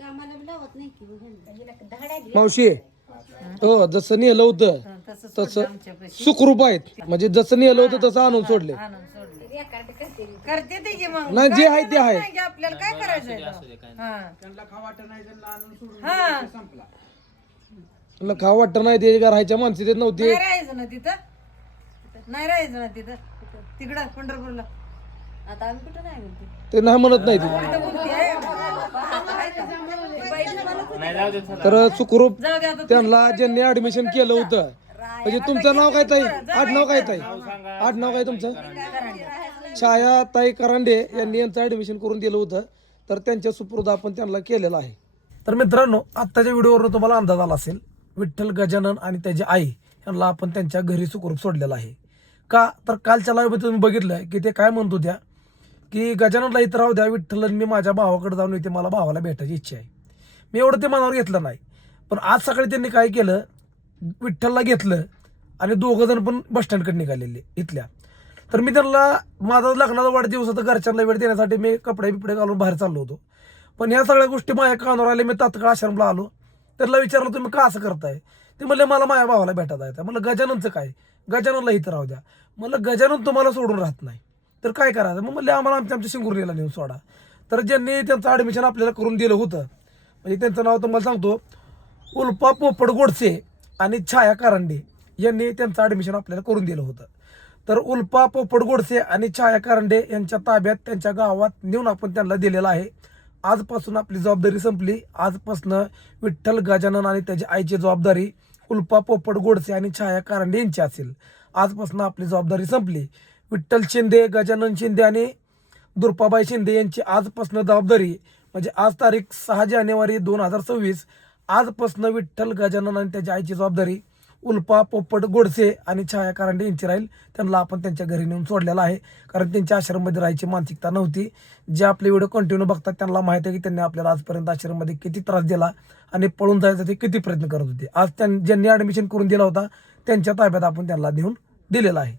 कामाला बी लावत नाही की मग ह्यांना. मावशी हो जसं नेलं होतं तसं सुखरूप आहेत. म्हणजे जसं नेलं होतं तसं आणून सोडले. करते ते की मग. नाही जे आहे ते आहे. नाही आपल्याला काय करायचंय? हा. हा. मला खावं वाटतं नाही ते राहायच्या माणसं नव्हते. नाही राहायचं ना तिथं. नाही राहायचं ना तिथं. तिकडं पंढरपूरला. आता आम्ही कुठं नाही म्हणते. ते नाही म्हणत नाही ते. तिथं बोलते. आहे. तर सुखरूप त्यांना ज्यांनी ऍडमिशन केलं होतं. म्हणजे तुमचं नाव काय ताई? आडनाव काय ताई? आडनाव काय तुमचं? छाया ताई करांडे यांनी यांचं ऍडमिशन करून दिलं होतं. तर त्यांच्या सुपूर्द आपण त्यांना केलेलं आहे. तर मित्रांनो आत्ताच्या व्हिडिओवरून तुम्हाला अंदाज आला असेल विठ्ठल गजानन आणि त्याची आई यांना आपण त्यांच्या घरी सुखरूप सोडलेलं आहे. का? तर कालच्या लाईव्ह तुम्ही बघितलं की ते काय म्हणत होत्या की गजाननला इथं राहू द्या विठ्ठलन मी माझ्या भावाकडे जाऊन इथे मला भावाला भेटायची इच्छा आहे. मी एवढं ते मनावर घेतलं नाही. पण आज सकाळी त्यांनी काय केलं? विठ्ठलला घेतलं आणि दोघं जण पण बसस्टँडकडे निघालेले इथल्या. तर मी त्यांना माझा लग्नाचा वाढदिवस होता घरच्यांना वेळ देण्यासाठी मी कपडे बिपडे घालून बाहेर चाललो होतो. पण ह्या सगळ्या गोष्टी माझ्या कानावर आल्या मी तात्काळ आश्रमला आलो. त्यांना विचारलं तुम्ही का असं करताय? ते म्हणले मला माझ्या भावाला भेटायला येतं म्हणलं गजाननचं काय? गजाननला इथं राहू द्या. म्हणलं गजानन तुम्हाला सोडून राहत नाही. तर काय करायचं? मग म्हणले आम्हाला आमच्या आमच्या शिंगुर्णीला नेऊन सोडा. तर ज्यांनी त्यांचं ॲडमिशन आपल्याला करून दिलं होतं म्हणजे त्यांचं नाव तुम्हाला सांगतो उल्पा पोपट गोडसे आणि छाया कारंडे यांनी त्यांचं ॲडमिशन आपल्याला करून दिलं होतं. तर उल्पा पोपट गोडसे आणि छाया कारंडे यांच्या ताब्यात त्यांच्या गावात नेऊन आपण त्यांना दिलेलं आहे. आजपासून आपली जबाबदारी संपली. आजपासून विठ्ठल गजानन आणि त्याची आईची जबाबदारी उल्पा पोपट गोडसे आणि छाया कारंडे यांची असेल. आजपासून आपली जबाबदारी संपली. विठ्ठल शिंदे गजानन शिंदे आणि दुर्पाबाई शिंदे यांची आजपासून जबाबदारी म्हणजे आज तारीख सहा जानेवारी दोन हजार सव्वीस. आजपासून विठ्ठल गजानन आणि त्याच्या आईची जबाबदारी उल्पा पोपट गोडसे आणि छाया कारंडे यांची राहील. त्यांना आपण त्यांच्या घरी नेऊन सोडलेला आहे. कारण त्यांच्या आश्रममध्ये राहायची मानसिकता नव्हती. जे आपले व्हिडिओ कंटिन्यू बघतात त्यांना माहिती आहे की त्यांनी आपल्याला आजपर्यंत आश्रममध्ये किती त्रास दिला आणि पळून जायचा ते किती प्रयत्न करत होते. आज त्यां ज्यांनी ॲडमिशन करून दिला होता त्यांच्या ताब्यात आपण त्यांना देऊन दिलेला आहे.